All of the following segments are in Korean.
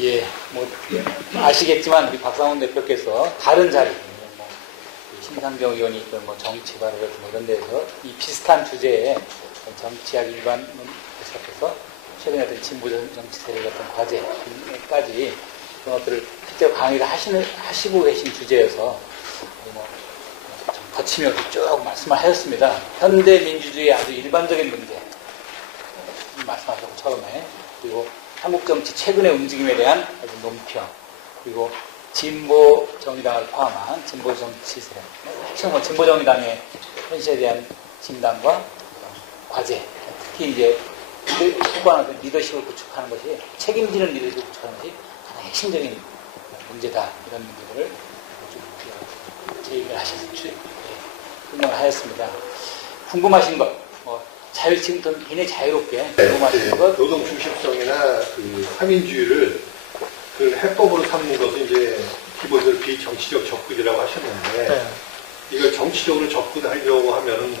예, 뭐 아시겠지만 우리 박상훈 대표께서 다른 자리, 뭐 심상정 의원이 있던 뭐 정치 발언이라든지 뭐 이런 데서 이 비슷한 주제에 정치학 일반을 시작해서 최근에 어떤 진보 정치 세력의 어떤 과제까지 그런 것들을 실제로 강의를 하시고 계신 주제여서 좀 거치면서 쭉 말씀을 하셨습니다. 현대 민주주의의 아주 일반적인 문제 말씀하셨고 처음에, 그리고 한국 정치 최근의 움직임에 대한 논평, 그리고 진보 정의당을 포함한 진보 정치 세력, 핵심 진보 정의당의 현실에 대한 진단과 과제, 특히 이제 후반하는 리더십을 구축하는 것이, 책임지는 리더십을 구축하는 것이 가장 핵심적인 문제다, 이런 문제들을 제의를 설명을 하였습니다. 궁금하신 것, 지금 굉장히 자유롭게 궁금하신 것, 노동 중심성이나 그 사민주의를 그 해법으로 삼는 것은 이제 기본적으로 비정치적 접근이라고 하셨는데, 이걸 정치적으로 접근하려고 하면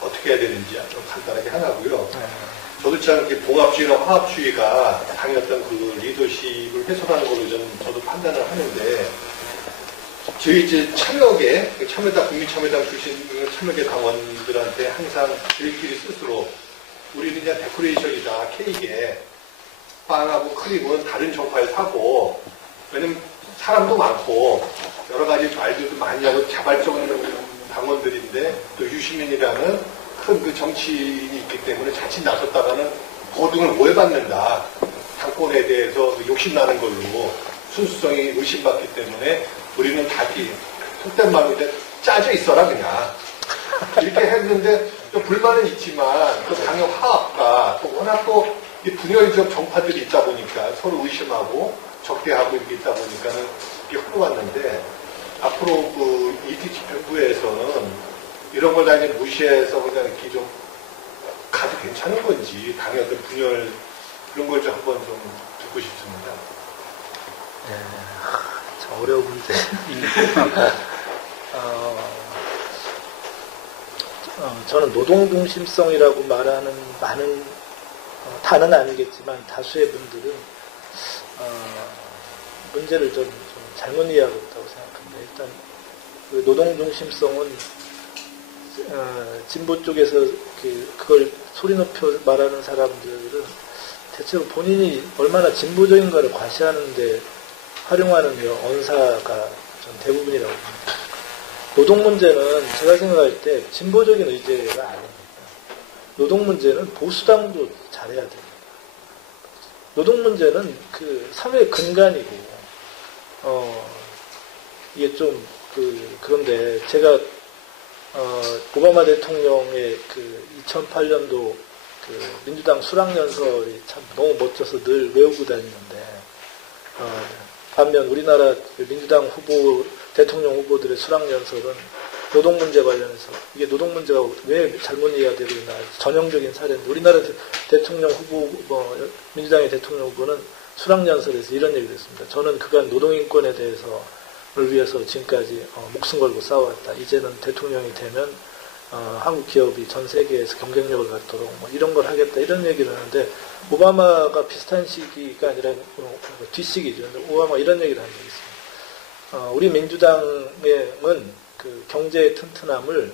어떻게 해야 되는지 좀 간단하게 하나고요. 저도 참 봉합주의나 화합주의가 당했던 그 리더십을 훼손하는 걸로 저도 판단을 하는데, 저희 이제 참여당, 국민참여당 출신 참여계 당원들한테 항상 저희끼리 스스로 우리는 그냥 데코레이션이다, 케이크에 빵하고 크림은 다른 정파에 사고, 왜냐면 사람도 많고 여러 가지 말들도 많이 하고 자발적인 당원들인데, 또 유시민이라는 큰 그 정치인이 있기 때문에 자칫 나섰다가는 거둥을 오해받는다, 당권에 대해서 욕심나는 걸로 순수성이 의심받기 때문에 우리는 다기 속된 말인데 짜져 있어라 그냥 이렇게 했는데, 좀 불만은 있지만 그 당의 화합과 또 워낙 또 분열적 정파들이 있다 보니까 서로 의심하고 적대하고 이렇게 있다 보니까는 이게 흘러왔는데, 앞으로 그 이티 집행부에서는 이런 걸 다 이제 무시해서 그냥 이렇게 좀 가도 괜찮은 건지, 당의 어떤 분열 그런 걸 좀 한번 좀 듣고 싶습니다. 네, 참 어려운 문제. 저는 노동중심성이라고 말하는 많은 다는 아니겠지만 다수의 분들은 문제를 좀 잘못 이해하고 있다고 생각합니다. 일단 그 노동중심성은 진보 쪽에서 그걸 소리 높여 말하는 사람들은 대체로 본인이 얼마나 진보적인가를 과시하는데 활용하는 언사가 좀 대부분이라고 봅니다. 노동 문제는 제가 생각할 때 진보적인 의제가 아닙니다. 노동 문제는 보수당도 잘해야 됩니다. 노동 문제는 그 사회의 근간이고, 이게 좀 그런데 제가 오바마 대통령의 그 2008년도 그 민주당 수락연설이 참 너무 멋져서 늘 외우고 다니는데, 반면 우리나라 민주당 대통령 후보들의 수락연설은 노동 문제 관련해서, 이게 노동 문제가 왜 잘못 이해가 되고 있나 전형적인 사례인데, 우리나라 대통령 후보, 민주당의 대통령 후보는 수락연설에서 이런 얘기를 했습니다. 저는 그간 노동인권에 대해서를 위해서 지금까지 목숨 걸고 싸워왔다. 이제는 대통령이 되면 한국 기업이 전 세계에서 경쟁력을 갖도록 이런 걸 하겠다, 이런 얘기를 하는데, 오바마가 비슷한 시기가 아니라 뒷시기죠. 오바마 이런 얘기를 한 적이 있습니다. 우리 민주당은 그 경제의 튼튼함을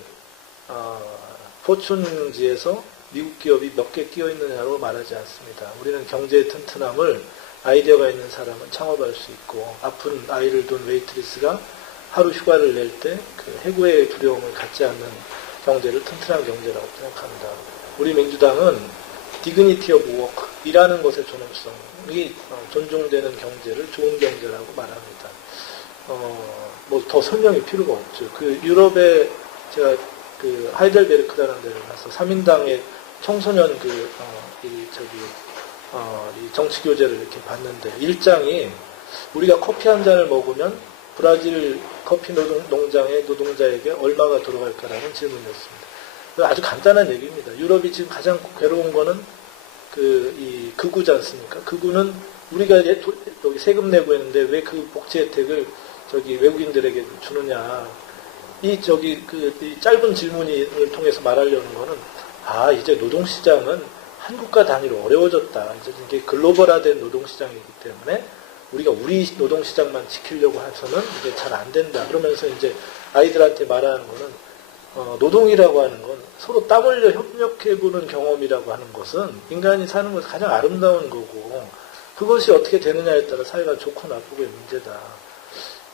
포춘지에서 미국 기업이 몇 개 끼어 있느냐로 말하지 않습니다. 우리는 경제의 튼튼함을 아이디어가 있는 사람은 창업할 수 있고, 아픈 아이를 둔 웨이트리스가 하루 휴가를 낼 때 그 해고의 두려움을 갖지 않는 경제를 튼튼한 경제라고 생각합니다. 우리 민주당은 디그니티 오브 워크, 일하는 것의 존엄성이 존중되는 경제를 좋은 경제라고 말합니다. 뭐 더 설명이 필요가 없죠. 그 유럽에 제가 그 하이델베르크라는 데를 가서 3인당의 청소년 이 정치 교재를 이렇게 봤는데, 일장이 우리가 커피 한 잔을 먹으면 브라질 커피 농장의 노동자에게 얼마가 들어갈까라는 질문이었습니다. 아주 간단한 얘기입니다. 유럽이 지금 가장 괴로운 거는 이 극우지 않습니까? 극우는 우리가 여기 세금 내고 있는데 왜 그 복지 혜택을 외국인들에게 주느냐. 이 짧은 질문을 통해서 말하려는 거는, 이제 노동시장은 한국과 단위로 어려워졌다. 이제 이게 글로벌화된 노동시장이기 때문에 우리가 우리 노동시장만 지키려고 해서는 이게 잘 안 된다. 그러면서 이제 아이들한테 말하는 거는 노동이라고 하는 건 서로 땀 흘려 협력해보는 경험이라고 하는 것은 인간이 사는 것에서 가장 아름다운 거고 그것이 어떻게 되느냐에 따라 사회가 좋고 나쁘고의 문제다.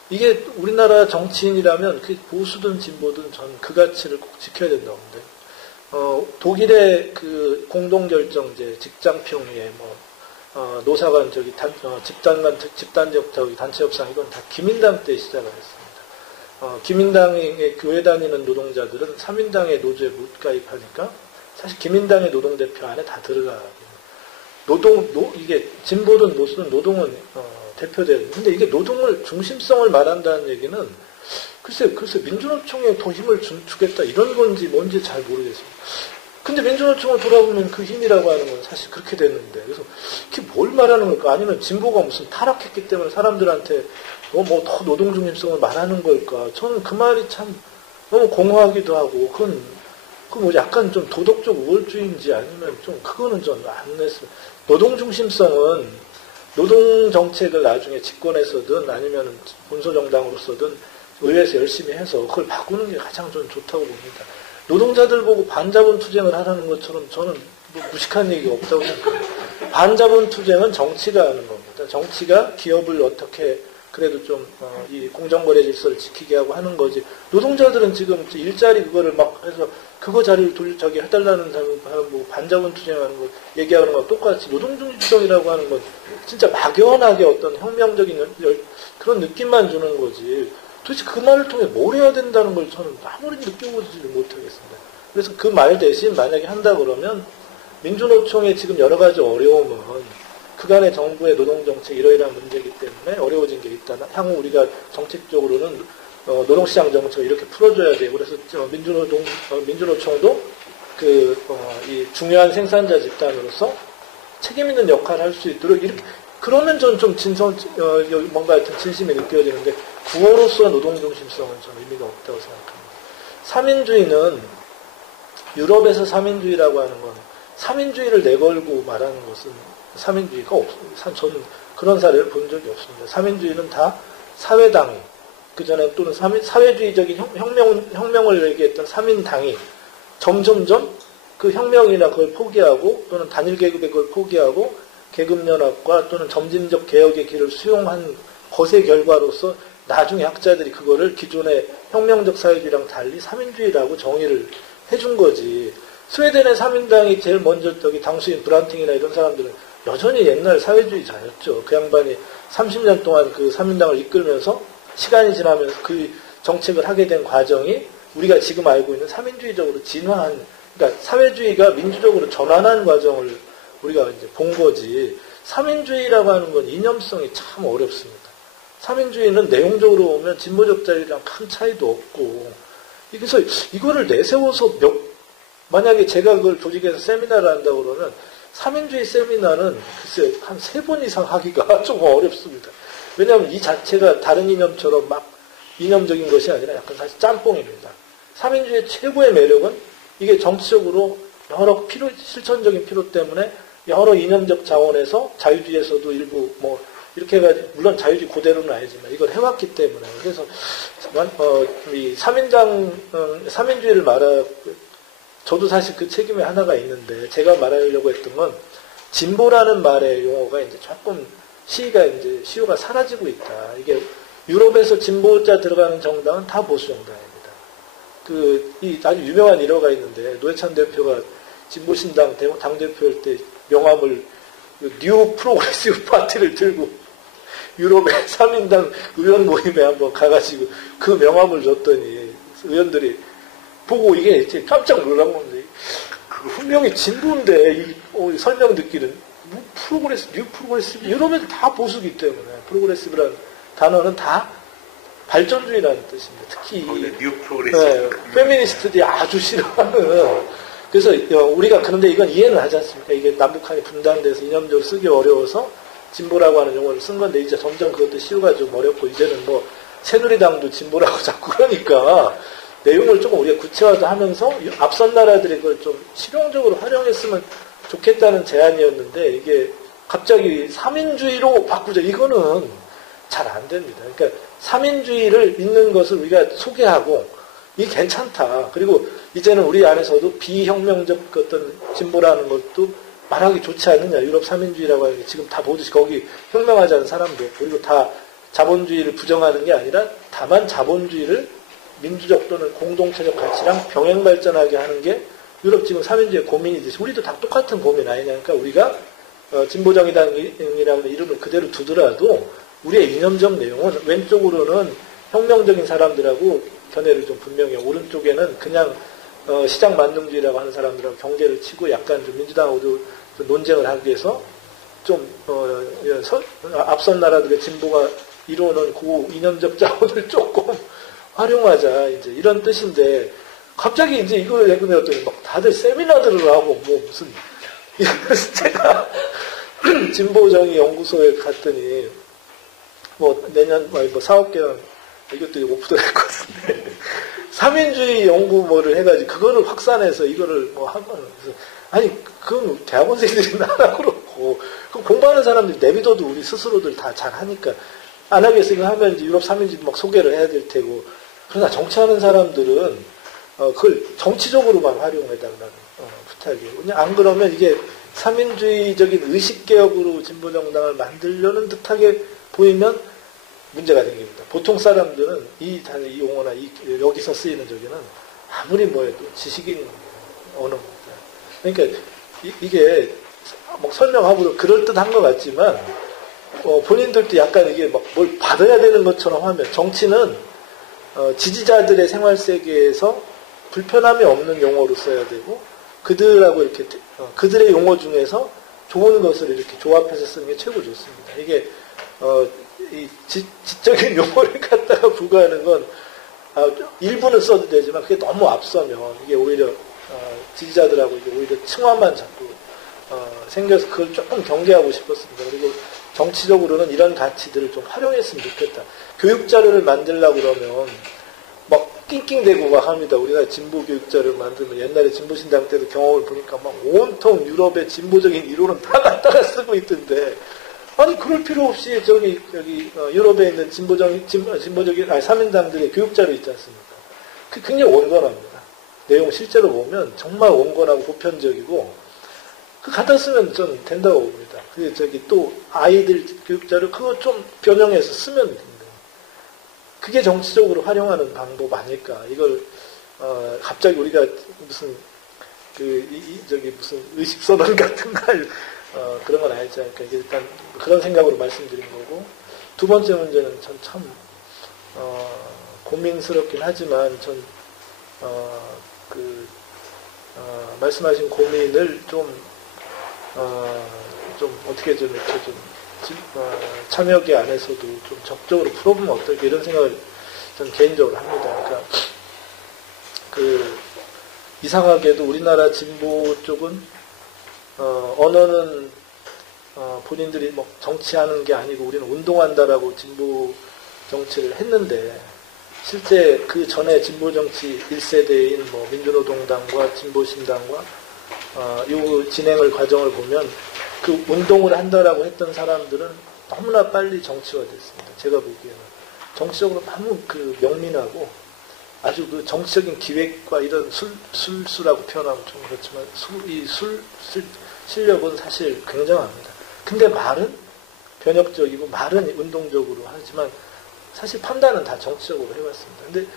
이게 우리나라 정치인이라면 그 보수든 진보든 전 그 가치를 꼭 지켜야 된다고 봅니다. 독일의 그 공동결정제, 직장평의회, 노사간 집단적 단체 협상 이건 다 기민당 때 시작을 했습니다. 기민당의 교회 다니는 노동자들은 3인당의 노조에 못 가입하니까 사실 기민당의 노동대표 안에 다 들어가요. 이게 진보든 보수든 노동은 대표돼요. 근데 이게 노동을 중심성을 말한다는 얘기는 글쎄 민주노총에 더 힘을 주겠다 이런 건지 뭔지 잘 모르겠습니다. 근데 민주노총을 돌아보면 그 힘이라고 하는 건 사실 그렇게 됐는데 그래서 그게 뭘 말하는 걸까? 아니면 진보가 무슨 타락했기 때문에 사람들한테 더 노동 중심성을 말하는 걸까? 저는 그 말이 참 너무 공허하기도 하고 그건 약간 좀 도덕적 우월주의인지 아니면 좀 그거는 좀 안 했어요. 노동 중심성은 노동 정책을 나중에 집권에서든 아니면 군소정당으로서든 의회에서 열심히 해서 그걸 바꾸는 게 가장 저는 좋다고 봅니다. 노동자들 보고 반자본 투쟁을 하라는 것처럼 저는 무식한 얘기가 없다고 생각해요. 반자본 투쟁은 정치가 하는 겁니다. 정치가 기업을 어떻게 그래도 좀 이 공정거래 질서를 지키게 하고 하는 거지. 노동자들은 지금 일자리 그거를 막 해서 그거 자리를 해달라는 사람 보고 반자본 투쟁하는 거 얘기하는 거 똑같이 노동중심성이라고 하는 건 진짜 막연하게 어떤 혁명적인 그런 느낌만 주는 거지. 도대체 그 말을 통해 뭘 해야 된다는 걸 저는 아무리 느껴보지를 못하겠습니다. 그래서 그 말 대신 만약에 한다 그러면 민주노총의 지금 여러 가지 어려움은 그간의 정부의 노동정책 이러이러한 문제이기 때문에 어려워진 게 있다. 향후 우리가 정책적으로는 노동시장 정책을 이렇게 풀어줘야 되고 그래서 민주노총도 이 중요한 생산자 집단으로서 책임 있는 역할을 할 수 있도록 이렇게 그러면 저는 좀 뭔가 하여튼 진심이 느껴지는데 구호로서 노동중심성은 좀 의미가 없다고 생각합니다. 3인주의는 유럽에서 3인주의라고 하는 건 3인주의를 내걸고 말하는 것은 3인주의가 없습니다. 저는 그런 사례를 본 적이 없습니다. 3인주의는 다 사회당이 그전에 또는 사회주의적인 혁명을 얘기했던 3인당이 점점점 그 혁명이나 그걸 포기하고 또는 단일계급의 그걸 포기하고 계급연합과 또는 점진적 개혁의 길을 수용한 것의 결과로서 나중에 학자들이 그거를 기존의 혁명적 사회주의랑 달리 3인주의라고 정의를 해준 거지. 스웨덴의 3인당이 제일 먼저 당수인 브란팅이나 이런 사람들은 여전히 옛날 사회주의자였죠. 그 양반이 30년 동안 그 3인당을 이끌면서 시간이 지나면서 그 정책을 하게 된 과정이 우리가 지금 알고 있는 3인주의적으로 진화한, 그러니까 사회주의가 민주적으로 전환한 과정을 우리가 이제 본 거지. 3인주의라고 하는 건 이념성이 참 어렵습니다. 3인주의는 내용적으로 보면 진보적 자유랑 큰 차이도 없고, 그래서 이거를 내세워서 만약에 제가 그걸 조직해서 세미나를 한다고 그러면 3인주의 세미나는 글쎄 한 3번 이상 하기가 좀 어렵습니다. 왜냐하면 이 자체가 다른 이념처럼 막 이념적인 것이 아니라 약간 사실 짬뽕입니다. 3인주의 최고의 매력은 이게 정치적으로 여러 실천적인 필요 때문에 여러 이념적 자원에서 자유주의에서도 일부 이렇게 해가지고 물론 자유주의 그대로는 아니지만 이걸 해왔기 때문에 그래서 이 3인주의를 저도 사실 그 책임에 하나가 있는데 제가 말하려고 했던 건 진보라는 말의 용어가 이제 조금 시효가 사라지고 있다. 이게 유럽에서 진보자 들어가는 정당은 다 보수 정당입니다. 이 아주 유명한 일화가 있는데 노회찬 대표가 진보신당 당대표일 때 명함을 뉴 프로그레시브 파티를 들고 유럽의 3인당 의원 모임에 한번 가가지고 그 명함을 줬더니 의원들이 보고 이게 깜짝 놀란 건데 분명히 진보인데 설명 듣기는 뉴 프로그레시브 이런 애들 다 보수기 때문에 프로그레시브라는 단어는 다 발전주의라는 뜻입니다. 특히 뉴 프로그레시브 페미니스트들이 아주 싫어하는 그래서 우리가 그런데 이건 이해는 하지 않습니까? 이게 남북한이 분단돼서 이념적으로 쓰기 어려워서 진보라고 하는 용어를 쓴 건데 이제 점점 그것도 시효가 좀 어렵고 이제는 새누리당도 진보라고 자꾸 그러니까 내용을 조금 우리가 구체화하면서 앞선 나라들이 그걸 좀 실용적으로 활용했으면 좋겠다는 제안이었는데 이게 갑자기 3인주의로 바꾸자. 이거는 잘 안 됩니다. 그러니까 3인주의를 믿는 것을 우리가 소개하고 이게 괜찮다. 그리고 이제는 우리 안에서도 비혁명적 어떤 진보라는 것도 말하기 좋지 않느냐. 유럽 3인주의라고 하는 게 지금 다 보듯이 거기 혁명하지 않은 사람도 그리고 다 자본주의를 부정하는 게 아니라 다만 자본주의를 민주적 또는 공동체적 가치랑 병행 발전하게 하는 게 유럽 지금 3인주의 고민이듯이 우리도 다 똑같은 고민 아니냐. 그러니까 우리가 진보정의당이라는 이름을 그대로 두더라도 우리의 이념적 내용은 왼쪽으로는 혁명적인 사람들하고 견해를 좀 분명히 오른쪽에는 그냥 시장 만능주의라고 하는 사람들하고 경계를 치고 약간 좀 민주당하고도 좀 논쟁을 하기 위해서 좀 앞선 나라들의 진보가 이루어놓은 그 이념적 자원을 조금 활용하자 이제 이런 뜻인데 갑자기 이제 이걸 내보냈더니 막 다들 세미나들을 하고 뭐 무슨 그래서 제가 진보정의 연구소에 갔더니 뭐 내년 뭐 사업계획 이것도 오프도 될 것 같은데 3인주의 연구 뭐를 해가지고 그거를 확산해서 이거를 뭐 하면 아니 그건 대학원생들이 나라 그렇고 그 공부하는 사람들이 내비둬도 우리 스스로들 다 잘하니까 안 하겠으니까 하면 이제 유럽 3인주의 막 소개를 해야 될 테고 그러나 정치하는 사람들은 그걸 정치적으로만 활용해달라는 부탁이에요. 그냥 안 그러면 이게 3인주의적인 의식개혁으로 진보정당을 만들려는 듯하게 보이면 문제가 생깁니다. 보통 사람들은 이 용어나 여기서 쓰이는 저기는 아무리 뭐해도 지식인 언어입니다. 그러니까 이게 뭐 설명하고도 그럴듯한 것 같지만 본인들도 약간 이게 막 뭘 받아야 되는 것처럼 하면 정치는 지지자들의 생활 세계에서 불편함이 없는 용어로 써야 되고 그들하고 이렇게 그들의 용어 중에서 좋은 것을 이렇게 조합해서 쓰는 게 최고 좋습니다. 이게 이 지적인 용어를 갖다가 부과하는 건 일부는 써도 되지만 그게 너무 앞서면 이게 오히려 지지자들하고 이게 오히려 층화만 자꾸 생겨서 그걸 조금 경계하고 싶었습니다. 그리고 정치적으로는 이런 가치들을 좀 활용했으면 좋겠다. 교육 자료를 만들려고 그러면 막 낑낑대고 막 합니다. 우리나라 진보 교육 자료를 만들면 옛날에 진보신당 때도 경험을 보니까 막 온통 유럽의 진보적인 이론은 다 갖다가 쓰고 있던데 아니 그럴 필요 없이 여기 유럽에 있는 진보적인 3인당들의 교육 자료 있지 않습니까? 그 굉장히 온건합니다. 내용 실제로 보면 정말 온건하고 보편적이고 그 갖다 쓰면 전 된다고 봅니다. 그 또 아이들 교육 자료 그거 좀 변형해서 쓰면 됩니다. 그게 정치적으로 활용하는 방법 아닐까? 이걸 갑자기 우리가 무슨 무슨 의식 선언 같은 걸 그런 건 아니지 않을까? 이게 일단 그런 생각으로 말씀드린 거고 두 번째 문제는 전 참 고민스럽긴 하지만 전 말씀하신 고민을 좀 어떻게 좀 이렇게 좀 참여계 안에서도 좀 적극적으로 풀어보면 어떨까 이런 생각을 전 개인적으로 합니다. 그러니까 이상하게도 우리나라 진보 쪽은 언어는 본인들이 뭐 정치하는 게 아니고 우리는 운동한다라고 진보 정치를 했는데 실제 그 전에 진보 정치 1세대인 뭐 민주노동당과 진보신당과 요 진행을 과정을 보면 그 운동을 한다라고 했던 사람들은 너무나 빨리 정치화됐습니다. 제가 보기에는 정치적으로 너무 명민하고 아주 그 정치적인 기획과 이런 술수라고 표현하면 좀 그렇지만 실력은 사실 굉장합니다. 근데 말은 변혁적이고 말은 운동적으로 하지만 사실 판단은 다 정치적으로 해왔습니다. 근데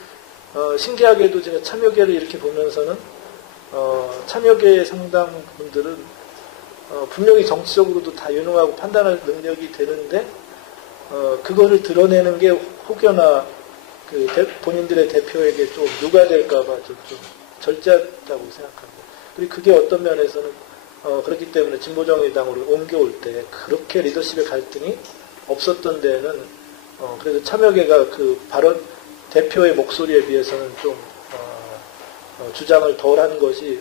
신기하게도 제가 참여계를 이렇게 보면서는 참여계 상당 분들은 분명히 정치적으로도 다 유능하고 판단할 능력이 되는데 그거를 드러내는 게 혹여나 본인들의 대표에게 좀 누가 될까봐 좀 절제했다고 생각합니다. 그리고 그게 어떤 면에서는 그렇기 때문에 진보정의당으로 옮겨올 때 그렇게 리더십의 갈등이 없었던 데는 그래도 참여계가 그 발언 대표의 목소리에 비해서는 좀 주장을 덜한 것이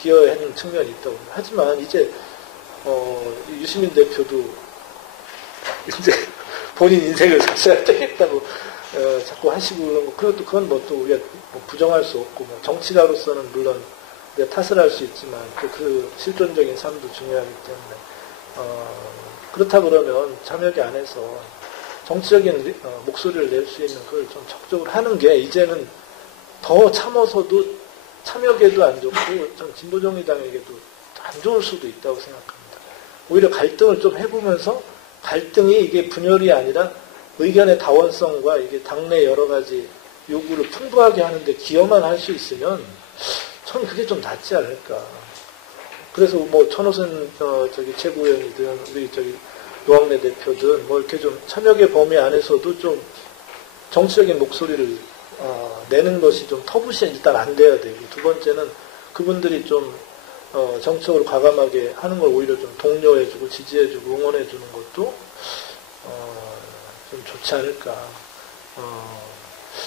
기여하는 측면이 있다고 합니다. 하지만 이제 유시민 대표도 이제 본인 인생을 사셔야 되겠다고 자꾸 하시고 그런 거 그것도 그건 뭐 또 우리가 뭐 부정할 수 없고 뭐 정치가로서는 물론 내 탓을 할 수 있지만 그 실존적인 삶도 중요하기 때문에 그렇다 그러면 참여계 안에서 정치적인 목소리를 낼 수 있는 걸 좀 적극적으로 하는 게 이제는 더 참아서도 참여계도 안 좋고 좀 진보정의당에게도 안 좋을 수도 있다고 생각합니다. 오히려 갈등을 좀 해보면서 갈등이 이게 분열이 아니라 의견의 다원성과 이게 당내 여러 가지 요구를 풍부하게 하는데 기여만 할 수 있으면 저는 그게 좀 낫지 않을까. 그래서 뭐 천호선 최고위원이든 우리 노학래 대표든 뭐 이렇게 좀 참여계 범위 안에서도 좀 정치적인 목소리를 내는 것이 좀 터부시 일단 안 돼야 되고, 두 번째는 그분들이 좀 정책으로 과감하게 하는 걸 오히려 좀 독려해주고 지지해주고 응원해주는 것도 좀 좋지 않을까.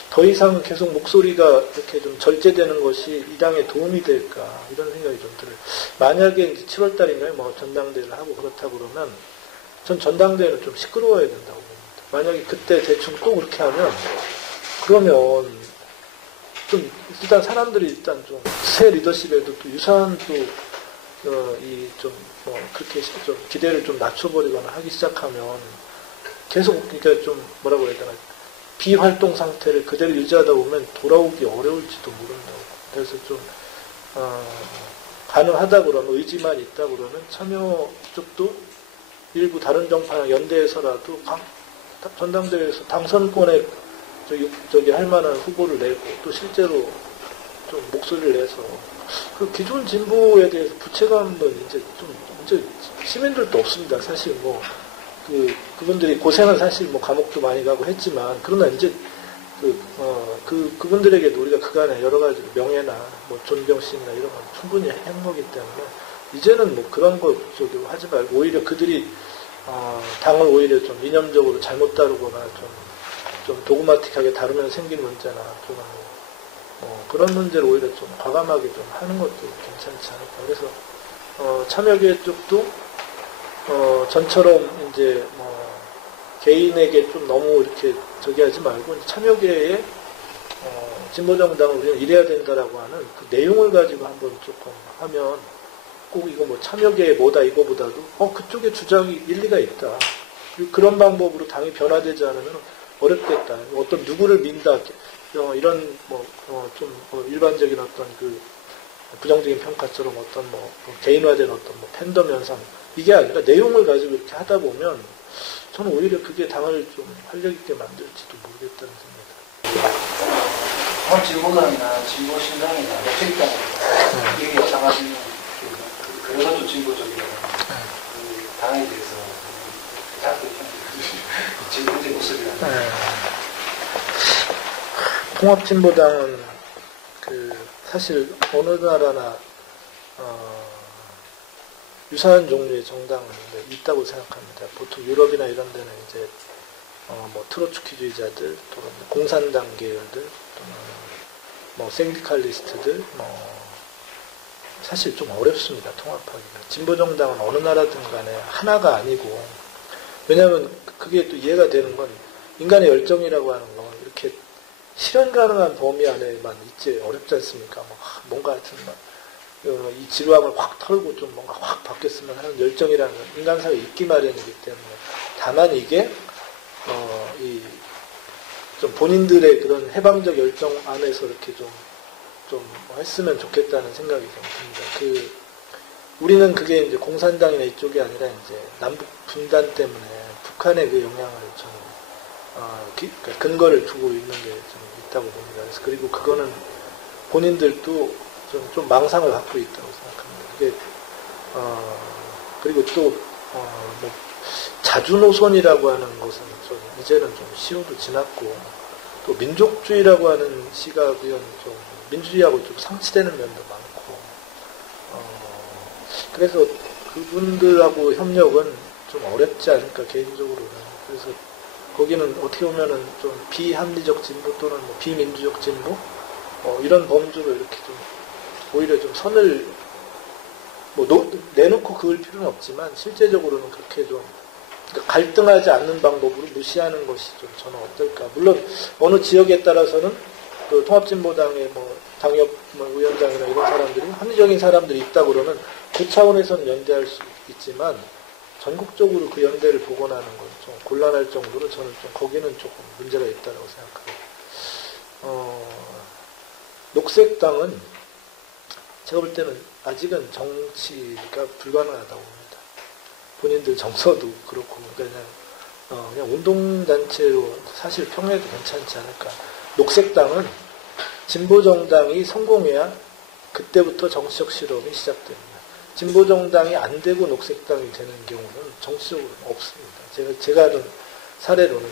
더 이상 계속 목소리가 이렇게 좀 절제되는 것이 이 당에 도움이 될까, 이런 생각이 좀 들어요. 만약에 이제 7월 달인가요? 뭐 전당대회를 하고 그렇다 그러면 전 전당대회는 좀 시끄러워야 된다고 봅니다. 만약에 그때 대충 또 그렇게 하면, 그러면 좀 일단 사람들이 일단 좀 새 리더십에도 또 유사한 또 이 좀 뭐 그렇게 좀 기대를 좀 낮춰버리거나 하기 시작하면 계속 그러니까 좀 뭐라고 해야 되나, 비활동 상태를 그대로 유지하다 보면 돌아오기 어려울지도 모른다고. 그래서 좀 가능하다 그러면, 의지만 있다 그러면 참여 쪽도 일부 다른 정파나 연대에서라도 전당대회에서 당선권에 할 만한 후보를 내고, 또 실제로 좀 목소리를 내서 그 기존 진보에 대해서 부채감은 이제 시민들도 없습니다. 사실 뭐 그분들이 고생은 사실 뭐 감옥도 많이 가고 했지만, 그러나 이제 그분들에게도 우리가 그간의 여러 가지 명예나 뭐 존경심이나 이런 건 충분히 한 거기 때문에 이제는 뭐 그런 거 하지 말고, 오히려 그들이 당을 오히려 좀 이념적으로 잘못 다루거나 좀 도그마틱하게 다루면 생긴 문제나 그런 문제를 오히려 좀 과감하게 좀 하는 것도 괜찮지 않을까. 그래서 참여계 쪽도 전처럼 이제 뭐 개인에게 좀 너무 이렇게 하지 말고, 참여계에 진보정당은 우리는 이래야 된다라고 하는 그 내용을 가지고 한번 조금 하면, 꼭 이거 뭐 참여계의 뭐다 이거보다도 그쪽에 주장이 일리가 있다, 그런 방법으로 당이 변화되지 않으면 어렵겠다, 어떤 누구를 민다, 이런 일반적인 어떤 그 부정적인 평가처럼 어떤 개인화된 어떤 팬덤 현상, 이게 아니라 내용을 가지고 이렇게 하다 보면 저는 오히려 그게 당을 좀 활력 있게 만들지도 모르겠다는 생각이 듭니다. 진보당이나 진보신당이나 녹색당 이게 마찬가지로 그래서 좀 진보적이라는 그 당에 대해서 짧게 진보의 모습이라는. 통합진보당은 사실 어느 나라나 유사한 종류의 정당은 있다고 생각합니다. 보통 유럽이나 이런 데는 이제 뭐 트로츠키주의자들, 또는 공산당 계열들, 또는 뭐 생디칼리스트들, 사실 좀 어렵습니다, 통합하기가. 진보정당은 어느 나라든 간에 하나가 아니고, 왜냐하면 그게 또 이해가 되는 건, 인간의 열정이라고 하는 건 이렇게 실현 가능한 범위 안에만 있지 어렵지 않습니까? 뭔가 하여튼 이 지루함을 확 털고 좀 뭔가 확 바뀌었으면 하는 열정이라는 건 인간 사회에 있기 마련이기 때문에, 다만 이게 좀 본인들의 그런 해방적 열정 안에서 이렇게 좀 했으면 좋겠다는 생각이 좀 듭니다. 우리는 그게 이제 공산당이나 이쪽이 아니라 이제 남북 분단 때문에 북한의 그 영향을 좀 근거를 두고 있는 게 좀 있다고 봅니다. 그래서 그리고 그거는 본인들도 좀 망상을 갖고 있다고 생각합니다. 이게 그리고 또 뭐 자주노선이라고 하는 것은 좀 이제는 좀 시효도 지났고, 또 민족주의라고 하는 시각은 좀 민주주의하고 좀 상치되는 면도 많고, 그래서 그분들하고 협력은 좀 어렵지 않을까, 개인적으로는. 그래서 거기는 어떻게 보면은 좀 비합리적 진보 또는 뭐 비민주적 진보 이런 범주로 이렇게 좀 오히려 좀 선을 내놓고 그을 필요는 없지만, 실제적으로는 그렇게 좀 갈등하지 않는 방법으로 무시하는 것이 좀 저는 어떨까. 물론 어느 지역에 따라서는 또 통합진보당의 뭐 당협 뭐 위원장이나 이런 사람들이 합리적인 사람들이 있다 그러면 그 차원에서는 연대할 수 있지만 전국적으로 그 연대를 복원하는 건 좀 곤란할 정도로 저는 좀 거기는 조금 문제가 있다고 생각합니다. 녹색당은 제가 볼 때는 아직은 정치가 불가능하다고 봅니다. 본인들 정서도 그렇고 그냥 운동단체로 사실 평해도 괜찮지 않을까. 녹색당은 진보정당이 성공해야 그때부터 정치적 실험이 시작됩니다. 진보정당이 안 되고 녹색당이 되는 경우는 정치적으로 없습니다. 제가 아는 사례로는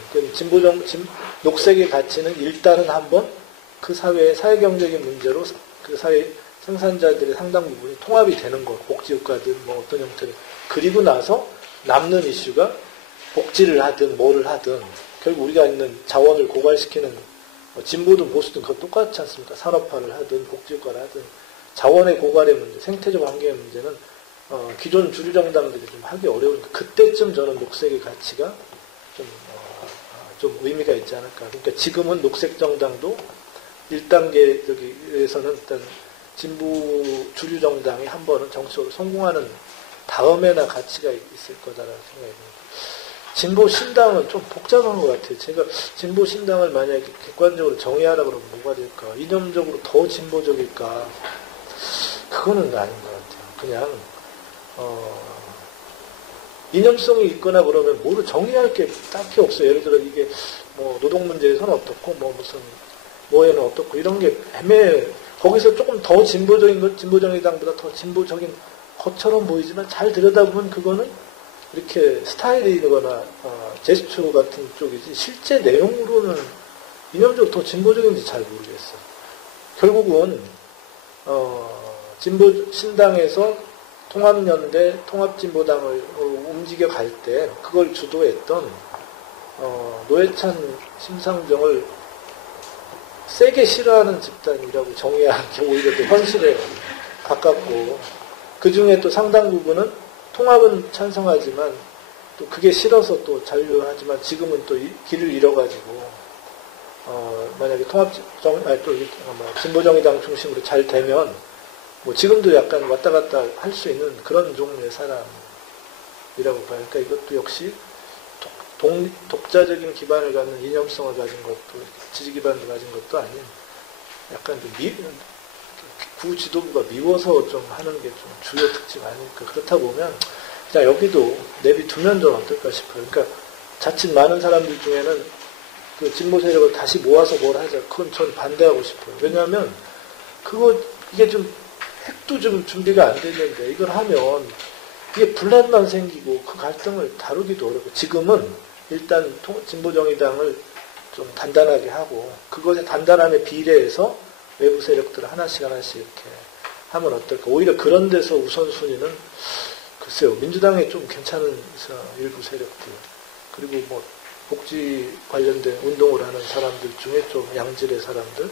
녹색의 가치는 일단은 한번 그 사회의 사회경제적인 문제로 그 사회 생산자들의 상당 부분이 통합이 되는 것, 복지국가든 뭐 어떤 형태로. 그리고 나서 남는 이슈가 복지를 하든 뭐를 하든 결국 우리가 있는 자원을 고갈시키는 진보든 보수든 그거 똑같지 않습니까? 산업화를 하든 복지국가를 하든 자원의 고갈의 문제, 생태적 환경의 문제는 기존 주류 정당들이 좀 하기 어려우니까 그때쯤 저는 녹색의 가치가 좀 의미가 있지 않을까. 그러니까 지금은 녹색 정당도 1단계에서는 일단 진보 주류 정당이 한 번은 정치적으로 성공하는 다음에나 가치가 있을 거다라는 생각이 듭니다. 진보 신당은 좀 복잡한 것 같아요. 제가 진보 신당을 만약에 객관적으로 정의하라 그러면 뭐가 될까? 이념적으로 더 진보적일까? 그거는 아닌 것 같아요. 그냥 이념성이 있거나 그러면 뭐를 정의할 게 딱히 없어요. 예를 들어 이게 뭐 노동 문제에서는 어떻고 뭐 무슨 뭐에는 어떻고 이런 게 애매해요. 거기서 조금 더 진보정의당보다 더 진보적인 것처럼 보이지만 잘 들여다보면 그거는 이렇게 스타일이거나 제스처 같은 쪽이지 실제 내용으로는 이념적으로 더 진보적인지 잘 모르겠어요. 결국은 진보 신당에서 통합연대, 통합진보당을 움직여 갈 때 그걸 주도했던 노회찬, 심상정을 세게 싫어하는 집단이라고 정의하는 게 오히려 더 현실에 가깝고 그 중에 또 상당 부분은 통합은 찬성하지만 또 그게 싫어서 또 잔류하지만 지금은 또 길을 잃어가지고 만약에 진보정의당 중심으로 잘 되면 뭐 지금도 약간 왔다 갔다 할 수 있는 그런 종류의 사람이라고 봐요. 그러니까 이것도 역시 독자적인 기반을 갖는 이념성을 가진 것도 지지 기반을 가진 것도 아닌 약간 좀 구 지도부가 미워서 좀 하는 게 좀 주요 특징 아닐까. 그렇다 보면 자 여기도 내비두면 좀 어떨까 싶어요. 그러니까 자칫 많은 사람들 중에는 그 진보 세력을 다시 모아서 뭘 하자. 그건 전 반대하고 싶어요. 왜냐하면 이게 좀 핵도 좀 준비가 안 됐는데 이걸 하면 이게 분란만 생기고 그 갈등을 다루기도 어렵고 지금은 일단 진보정의당을 좀 단단하게 하고 그것의 단단함에 비례해서 외부 세력들을 하나씩 이렇게 하면 어떨까. 오히려 그런 데서 우선순위는 글쎄요. 민주당에 좀 괜찮은 일부 세력들 그리고 뭐 복지 관련된 운동을 하는 사람들 중에 좀 양질의 사람들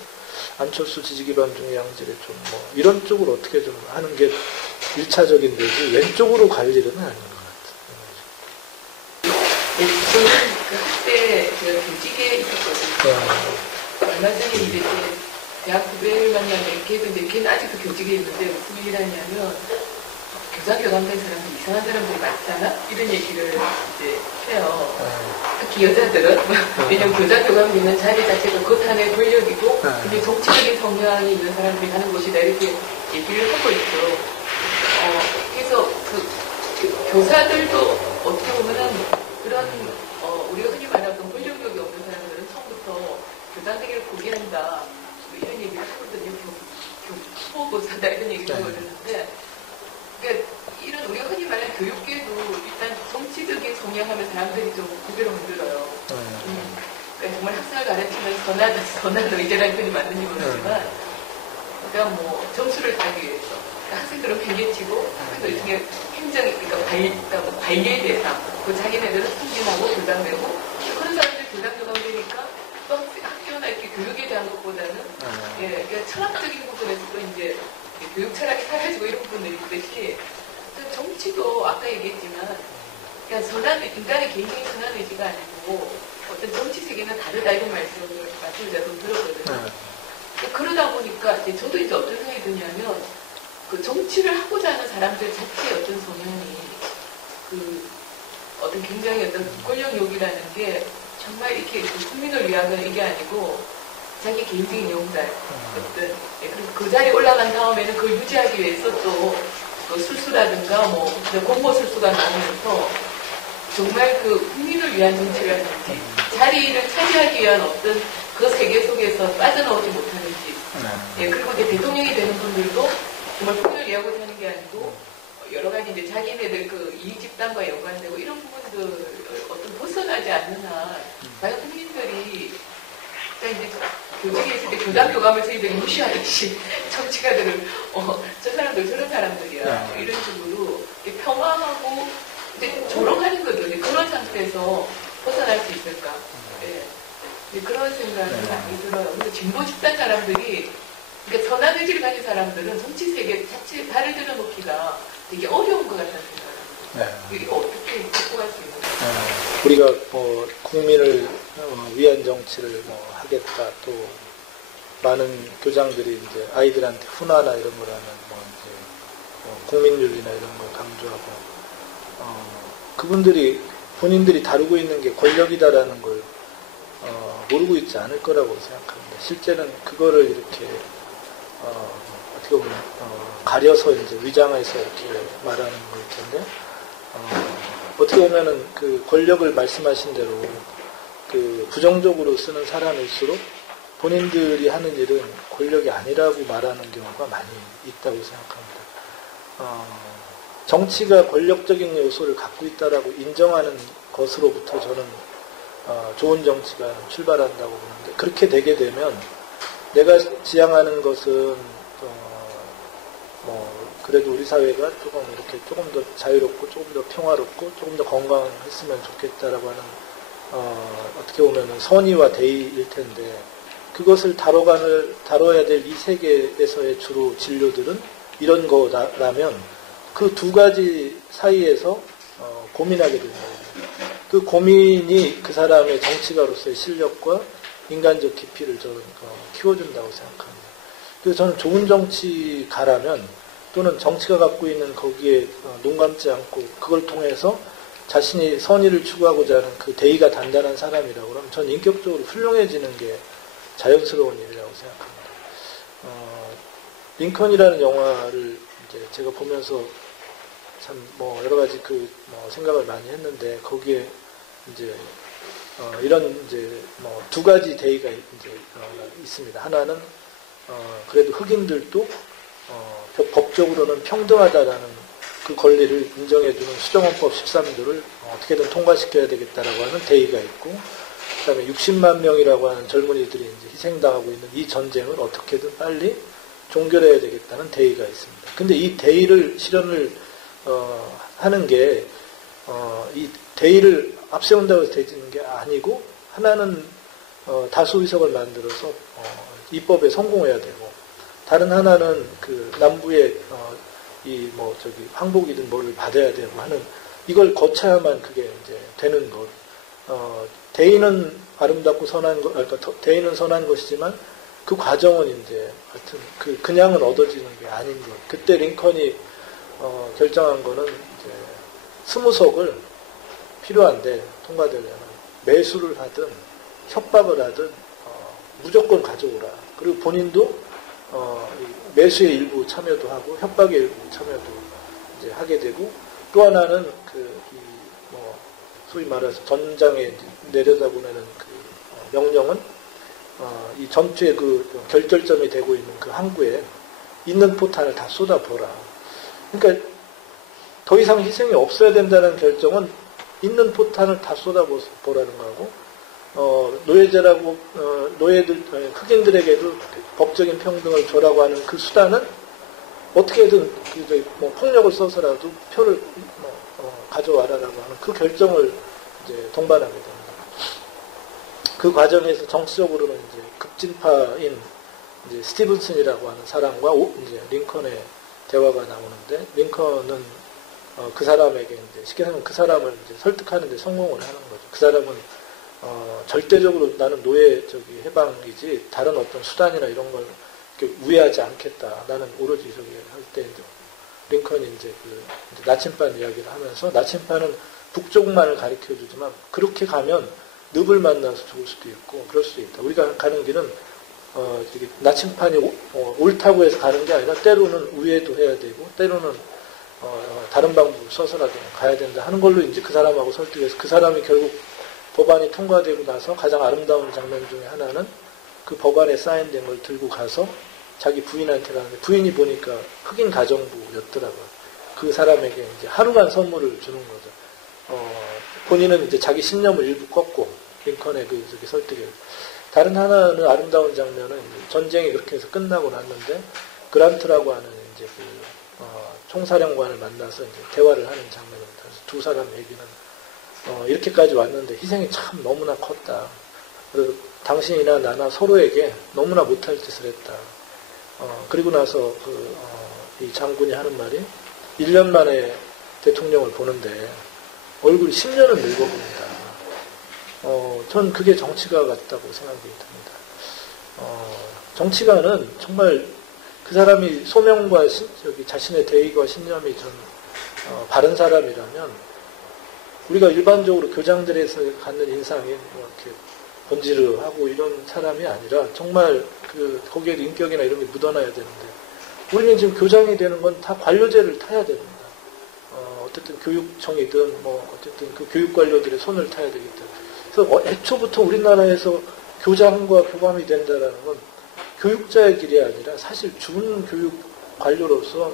안철수 지지 기반 중에 양질의 좀 뭐 이런 쪽으로 어떻게 좀 하는 게 1차적인 데지 왼쪽으로 갈 일은 아닌 것 같아요. 저는 그때 제가 교직에 있었거든요. 얼마 전에 이제 대학 후배를 만나면 이렇게 했는데 걔는 아직도 교직에 있는데 무슨 얘기를 하냐면 교사 교감된 사람들 이상한 사람들이 많잖아? 이런 얘기를 이제 해요. 특히 여자들은. 왜냐면 교사 교감 있는 자리 자체가 그 탄의 권력이고 굉장히 정치적인 성향이 있는 사람들이 가는 곳이다. 이렇게 얘기를 하고 있죠. 그래서 그 교사들도 어떻게 보면은 그런 우리가 흔히 말하던 권력력이 없는 사람들은 처음부터 교단되기를 포기한다. 뭐 이런 얘기를 하거든요. 후보고사다 이런 얘기를 하거든요. 그러니까 이런 우리가 흔히 말하는 교육계도 일단 정치적인 성향하면 사람들이 좀 고개를 흔들어요. 그러니까 정말 학생을 가르치면 선한 의제라는 표현이 맞는지 모르지만 그러니까 뭐 점수를 따기 위해서 학생들은 팽개치고 학생들 중에 행정이 그러니까 관리의 대상 그 자기네들은 승진하고 교장되고 그런 사람들이 교장되니까 또 학교나 이렇게 교육에 대한 것보다는 그러니까 철학적인 부분에서도 이제 교육 철학이 사라지고 이런 부분들이 있듯이 정치도 아까 얘기했지만 그러니까 인간의 개인적인 선한 의지가 아니고 어떤 정치 세계는 다르다 이런 말씀을 제가 좀 들었거든요. 그러다 보니까 이제 저도 이제 어떤 생각이 드냐면 그 정치를 하고자 하는 사람들 자체의 어떤 성향이 그 어떤 굉장히 어떤 권력욕이라는 게 정말 이렇게 국민을 위한 건 이게 아니고 자기 개인적인 용달 어떤 그리고 그 자리에 올라간 다음에는 그걸 유지하기 위해서 또그 술수라든가 뭐 공모 술수가 나오면서 정말 그 국민을 위한 정치라든지 자리를 차지하기 위한 어떤 그 세계 속에서 빠져나오지 못하는지 예, 그리고 이제 대통령이 되는 분들도 정말 국민을 위하고 사는 게 아니고 여러 가지 이제 자기네들 그 이익 집단과 연관되고 이런 부분들 어떤 벗어나지 않는 한 과연 국민들이 이제 교직에 있을 때 교장 교감을 저희들이 무시하듯이 정치가들을 저 사람들 저런 사람들이야 이런 식으로 평화하고 이제 조롱하는 거죠. 그런 상태에서 벗어날 수 있을까? 예. 그런 생각이 많이 들어요. 근데 진보 집단 사람들이 그러니까 선한 의지를 가진 사람들은 정치 세계 자체에 발을 들여놓기가 되게 어려운 것 같다는 생각을 이게 어떻게 극복할 수 있는 거예요? 우리가 국민을 위한 정치를 하겠다 또 많은 교장들이 이제 아이들한테 훈화나 이런 걸 하면 이제 국민윤리나 이런 걸 강조하고 그분들이 본인들이 다루고 있는 게 권력이다라는 걸 모르고 있지 않을 거라고 생각합니다. 실제는 그거를 이렇게 어떻게 보면 가려서 이제 위장해서 이렇게 말하는 걸 텐데 어떻게 보면은 그 권력을 말씀하신 대로 그 부정적으로 쓰는 사람일수록 본인들이 하는 일은 권력이 아니라고 말하는 경우가 많이 있다고 생각합니다. 정치가 권력적인 요소를 갖고 있다라고 인정하는 것으로부터 저는 좋은 정치가 출발한다고 보는데 그렇게 되게 되면 내가 지향하는 것은 그래도 우리 사회가 조금 더 자유롭고 조금 더 평화롭고 조금 더 건강했으면 좋겠다라고 하는 어떻게 보면은 선의와 대의일 텐데 그것을 다뤄야 될 이 세계에서의 주로 진료들은 이런 거라면 그 두 가지 사이에서 고민하게 됩니다. 그 고민이 그 사람의 정치가로서의 실력과 인간적 깊이를 저는 키워준다고 생각합니다. 그래서 저는 좋은 정치가라면 또는 정치가 갖고 있는 거기에 눈 감지 않고 그걸 통해서 자신이 선의를 추구하고자 하는 그 대의가 단단한 사람이라고 그러면 저는 인격적으로 훌륭해지는 게 자연스러운 일이라고 생각합니다. 링컨이라는 영화를 이제 제가 보면서 참 여러 가지 생각을 많이 했는데 거기에 이제 이런 이제 두 가지 대의가 이제 있습니다. 하나는 그래도 흑인들도 법적으로는 평등하다라는 그 권리를 인정해주는 수정헌법 13조를 어떻게든 통과시켜야 되겠다라고 하는 대의가 있고, 그다음에 60만 명이라고 하는 젊은이들이 이제 희생당하고 있는 이 전쟁을 어떻게든 빨리 종결해야 되겠다는 대의가 있습니다. 근데 이 대의를 실현을 하는 게 이 대의를 앞세운다고 해서 되는 게 아니고 하나는 다수 의석을 만들어서 입법에 성공해야 되고 다른 하나는 그 남부의 항복이든 뭐를 받아야 되고 하는 이걸 거쳐야만 그게 이제 되는 것. 대의는 아름답고 선한 것, 대의는 선한 것이지만 그 과정은 이제 하여튼 그냥은 얻어지는 게 아닌 것. 그때 링컨이 결정한 거는 이제 20석을 필요한데 통과되려면 매수를 하든 협박을 하든 무조건 가져오라. 그리고 본인도 매수의 일부 참여도 하고 협박의 일부 참여도 이제 하게 되고 또 하나는 소위 말해서 전장에 내려다보내는 그 명령은 이 전투의 그 결절점이 되고 있는 그 항구에 있는 포탄을 다 쏟아보라. 그러니까 더 이상 희생이 없어야 된다는 결정은 있는 포탄을 다 쏟아보라는 거고 노예제라고 흑인들에게도 법적인 평등을 줘라고 하는 그 수단은 어떻게든 폭력을 써서라도 표를 가져와라라고 하는 그 결정을 이제 동반하게 됩니다. 그 과정에서 정치적으로는 이제 급진파인 이제 스티븐슨이라고 하는 사람과 이제 링컨의 대화가 나오는데 링컨은 그 사람에게 이제 쉽게 하면 그 사람을 이제 설득하는 데 성공을 하는 거죠. 그 사람은 절대적으로 나는 노예 해방이지 다른 어떤 수단이나 이런 걸 이렇게 우회하지 않겠다. 나는 오로지 할 때 링컨이 이제 나침반 이야기를 하면서 나침반은 북쪽만을 가리켜 주지만 그렇게 가면 늪을 만나서 죽을 수도 있고 그럴 수도 있다. 우리가 가는 길은 나침반이 옳다고 해서 가는 게 아니라 때로는 우회도 해야 되고 때로는 다른 방법을 써서라도 가야 된다 하는 걸로 이제 그 사람하고 설득해서 그 사람이 결국 법안이 통과되고 나서 가장 아름다운 장면 중에 하나는 그 법안에 사인된 걸 들고 가서 자기 부인한테 가는데 부인이 보니까 흑인 가정부였더라고요. 그 사람에게 이제 하루간 선물을 주는 거죠. 본인은 이제 자기 신념을 일부 꺾고 링컨의 설득에 다른 하나는 아름다운 장면은 전쟁이 그렇게 해서 끝나고 났는데 그란트라고 하는 이제 총사령관을 만나서 이제 대화를 하는 장면입니다. 그래서 두 사람 얘기는 이렇게까지 왔는데 희생이 참 너무나 컸다. 그래서 당신이나 나나 서로에게 너무나 못할 짓을 했다. 그리고 나서 이 장군이 하는 말이 1년 만에 대통령을 보는데 얼굴이 10년은 늙어 보인다. 전 그게 정치가 같다고 생각이 듭니다. 정치가는 정말 그 사람이 소명과 자신의 대의와 신념이 좀 바른 사람이라면 우리가 일반적으로 교장들에서 갖는 인상이 이렇게 번지르하고 이런 사람이 아니라 정말 거기에 인격이나 이런 게 묻어나야 되는데 우리는 지금 교장이 되는 건 다 관료제를 타야 됩니다. 어쨌든 교육청이든 어쨌든 그 교육 관료들의 손을 타야 되기 때문에 그래서 애초부터 우리나라에서 교장과 교감이 된다는 건 교육자의 길이 아니라 사실 좋은 교육 관료로서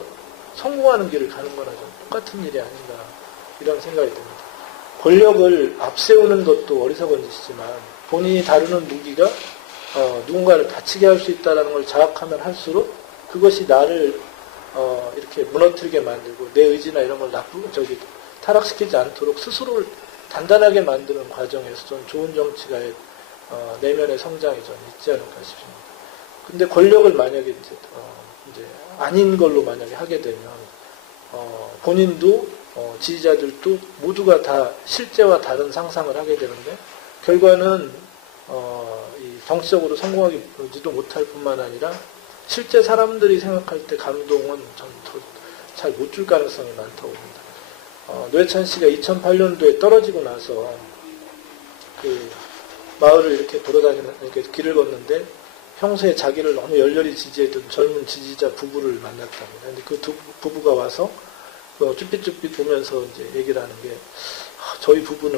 성공하는 길을 가는 거나 좀 똑같은 일이 아닌가 이런 생각이 듭니다. 권력을 앞세우는 것도 어리석은 짓이지만 본인이 다루는 무기가 누군가를 다치게 할 수 있다는 걸 자각하면 할수록 그것이 나를 이렇게 무너뜨리게 만들고 내 의지나 이런 걸 타락시키지 않도록 스스로를 단단하게 만드는 과정에서 좀 좋은 정치가의 내면의 성장이 좀 있지 않을까 싶습니다. 근데 권력을 만약에 이제 아닌 걸로 만약에 하게 되면 본인도 지지자들도 모두가 다 실제와 다른 상상을 하게 되는데 결과는 정치적으로 성공하지도 못할 뿐만 아니라 실제 사람들이 생각할 때 감동은 전 잘 못 줄 가능성이 많다고 봅니다. 노회찬 씨가 2008년도에 떨어지고 나서 그 마을을 이렇게 돌아다니는 이렇게 길을 걷는데 평소에 자기를 너무 열렬히 지지했던 젊은 지지자 부부를 만났답니다. 근데 그 두 부부가 와서 쭈삣쭈삣 보면서 이제 얘기를 하는 게 저희 부부는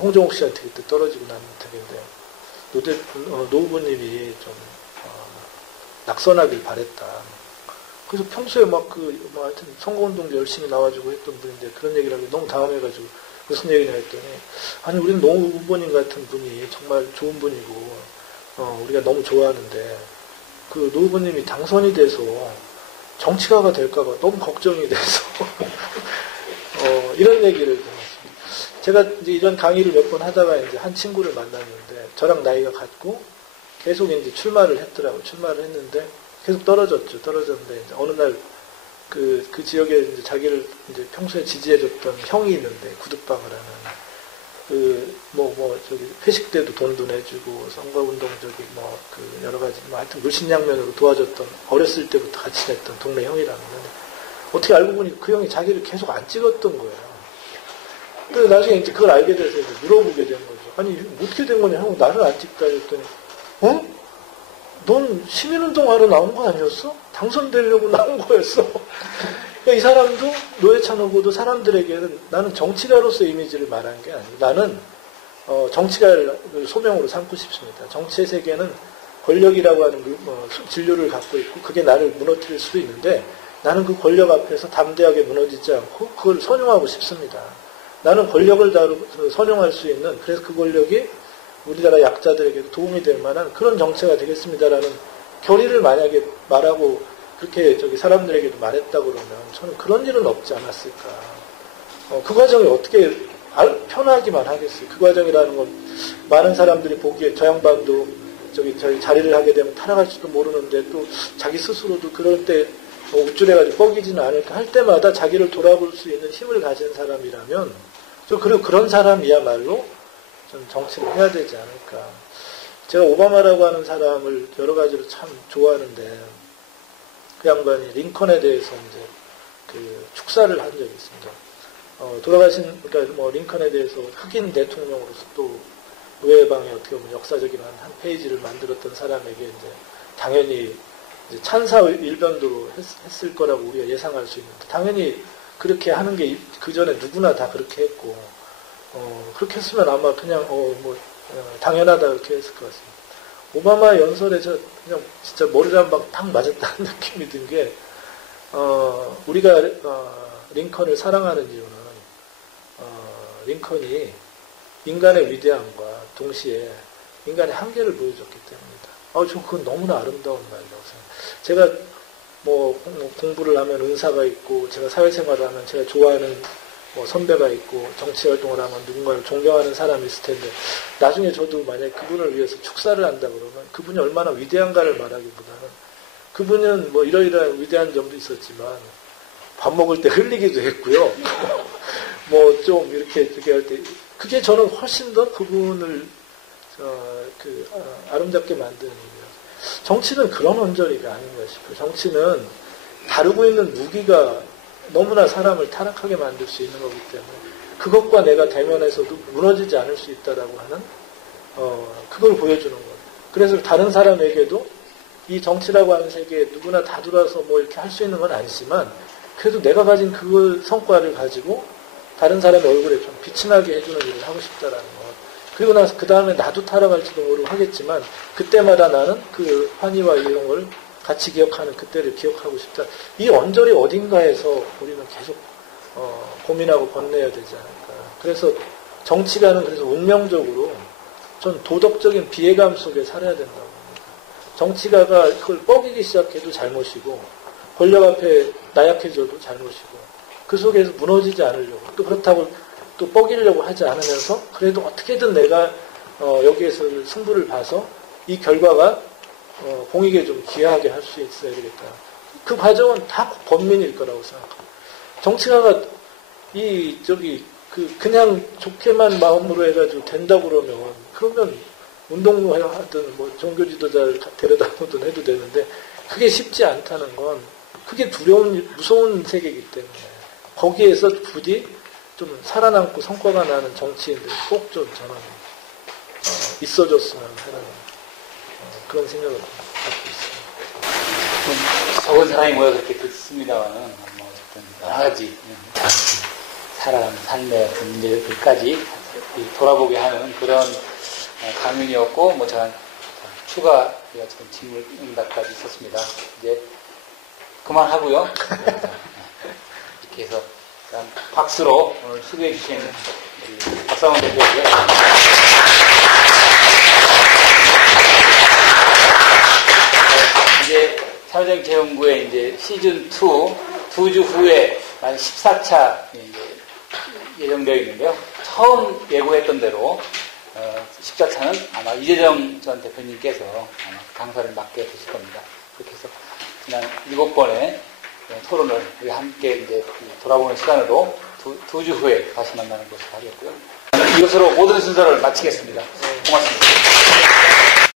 홍정욱 씨한테 그때 떨어지고 난 덕인데 노 후보님이 좀 낙선하길 바랬다. 그래서 평소에 하여튼 선거운동도 열심히 나와주고 했던 분인데 그런 얘기를 하고 너무 당황해가지고 무슨 얘기냐 했더니 아니 우리는 노 후보님 같은 분이 정말 좋은 분이고 우리가 너무 좋아하는데 그 노 후보님이 당선이 돼서 정치가가 될까봐 너무 걱정이 돼서 이런 얘기를 들었습니다. 제가 이제 이런 강의를 몇 번 하다가 이제 한 친구를 만났는데 저랑 나이가 같고 계속 이제 출마를 했더라고요. 출마를 했는데 계속 떨어졌죠. 떨어졌는데 이제 어느 날 그 지역에 이제 자기를 이제 평소에 지지해줬던 형이 있는데 구두방을 하는 회식 때도 돈도 내주고 선거운동 여러 가지 하여튼 물신양면으로 도와줬던 어렸을 때부터 같이 했던 동네 형이라는 건데 어떻게 알고 보니 그 형이 자기를 계속 안 찍었던 거예요. 그래서 나중에 이제 그걸 알게 돼서 이제 물어보게 된 거죠. 아니 어떻게 된 거냐 형 나를 안 찍다 했더니 넌 시민운동 하러 나온 거 아니었어? 당선되려고 나온 거였어. 이 사람도 노회찬 후보도 사람들에게는 나는 정치가로서 이미지를 말한 게 아니고 나는 정치가를 소명으로 삼고 싶습니다. 정치의 세계는 권력이라고 하는 진료를 갖고 있고 그게 나를 무너뜨릴 수도 있는데 나는 그 권력 앞에서 담대하게 무너지지 않고 그걸 선용하고 싶습니다. 나는 권력을 선용할 수 있는 그래서 그 권력이 우리나라 약자들에게도 도움이 될 만한 그런 정체가 되겠습니다라는 결의를 만약에 말하고 그렇게 사람들에게도 말했다 그러면 저는 그런 일은 없지 않았을까. 그 과정이 어떻게 편하기만 하겠어요. 그 과정이라는 건 많은 사람들이 보기에 저 양반도 저희 자리를 하게 되면 타락할지도 모르는데 또 자기 스스로도 그럴 때 우쭐해가지고 뻐기지는 않을까 할 때마다 자기를 돌아볼 수 있는 힘을 가진 사람이라면 그리고 그런 사람이야말로 좀 정치를 해야 되지 않을까. 제가 오바마라고 하는 사람을 여러 가지로 참 좋아하는데 그 양반이 링컨에 대해서 이제 그 축사를 한 적이 있습니다. 돌아가신 그러니까 뭐 링컨에 대해서 흑인 대통령으로서 또 의회방에 어떻게 보면 역사적인 한 페이지를 만들었던 사람에게 이제 당연히 이제 찬사 일변도로 했을 거라고 우리가 예상할 수 있는데 당연히 그렇게 하는 게 그 전에 누구나 다 그렇게 했고 그렇게 했으면 아마 그냥 당연하다 그렇게 했을 것 같습니다. 오바마 연설에서 그냥 진짜 머리를 한 방 탁 맞았다는 느낌이 든 게 우리가 링컨을 사랑하는 이유는 링컨이 인간의 위대함과 동시에 인간의 한계를 보여줬기 때문이다. 저 그건 너무나 아름다운 말이라고 생각해요. 제가 뭐 공부를 하면 은사가 있고 제가 사회생활을 하면 제가 좋아하는 뭐 선배가 있고 정치활동을 하면 누군가를 존경하는 사람이 있을 텐데 나중에 저도 만약에 그분을 위해서 축사를 한다 그러면 그분이 얼마나 위대한가를 말하기보다는 그분은 뭐 이러이러한 위대한 점도 있었지만 밥 먹을 때 흘리기도 했고요. 뭐 좀 이렇게 할 때 그게 저는 훨씬 더 그분을 아름답게 만드는 일이에요. 정치는 그런 언저리가 아닌가 싶어요. 정치는 다루고 있는 무기가 너무나 사람을 타락하게 만들 수 있는 거기 때문에 그것과 내가 대면해서도 무너지지 않을 수 있다라고 하는 그걸 보여주는 거예요. 그래서 다른 사람에게도 이 정치라고 하는 세계에 누구나 다 들어와서 뭐 이렇게 할 수 있는 건 아니지만 그래도 내가 가진 그 성과를 가지고 다른 사람의 얼굴에 좀 빛이 나게 해주는 일을 하고 싶다라는 거. 그리고 나서 그 다음에 나도 타락할지도 모르고 하겠지만 그때마다 나는 그 환희와 이런 걸 같이 기억하는 그때를 기억하고 싶다. 이 언저리 어딘가에서 우리는 계속 고민하고 번뇌해야 되지 않을까. 그래서 정치가는 그래서 운명적으로 전 도덕적인 비애감 속에 살아야 된다고 합니다. 정치가가 그걸 뻐기기 시작해도 잘못이고 권력 앞에 나약해져도 잘못이고 그 속에서 무너지지 않으려고 또 그렇다고 또 뻐기려고 하지 않으면서 그래도 어떻게든 내가 여기에서 승부를 봐서 이 결과가 공익에 좀 기여하게 할 수 있어야 되겠다. 그 과정은 다 범민일 거라고 생각합니다. 정치가가 그냥 좋게만 마음으로 해가지고 된다고 그러면 운동을 하든 뭐 종교 지도자를 데려다 놓든 해도 되는데 그게 쉽지 않다는 건 그게 무서운 세계이기 때문에 거기에서 부디 좀 살아남고 성과가 나는 정치인들 꼭 좀 저는 있어줬으면 하는 그런 생각을 갖고 있습니다. 적은 사람이 모여서 그렇게 듣습니다만은 뭐 어쨌든 여러 가지 살아가는 삶의 같은 문제들까지 돌아보게 하는 그런 강연이었고 뭐 제가 추가 지금 질문 응답까지 있었습니다. 이제 그만하고요. 이렇게 해서 박수로 오늘 수고해 주신 우리 박상원 대표고요. 이제 사회정치연구회 이제 시즌 2 2주 후에 만 14차 예정되어 있는데요. 처음 예고했던 대로 14차는 아마 이재정 전 대표님께서 아마 강사를 맡게 되실 겁니다. 그렇게 해서 지난 7번의 토론을 우리 함께 이제 돌아보는 시간으로 2주 후에 다시 만나는 것으로 하겠고요. 이것으로 모든 순서를 마치겠습니다. 고맙습니다.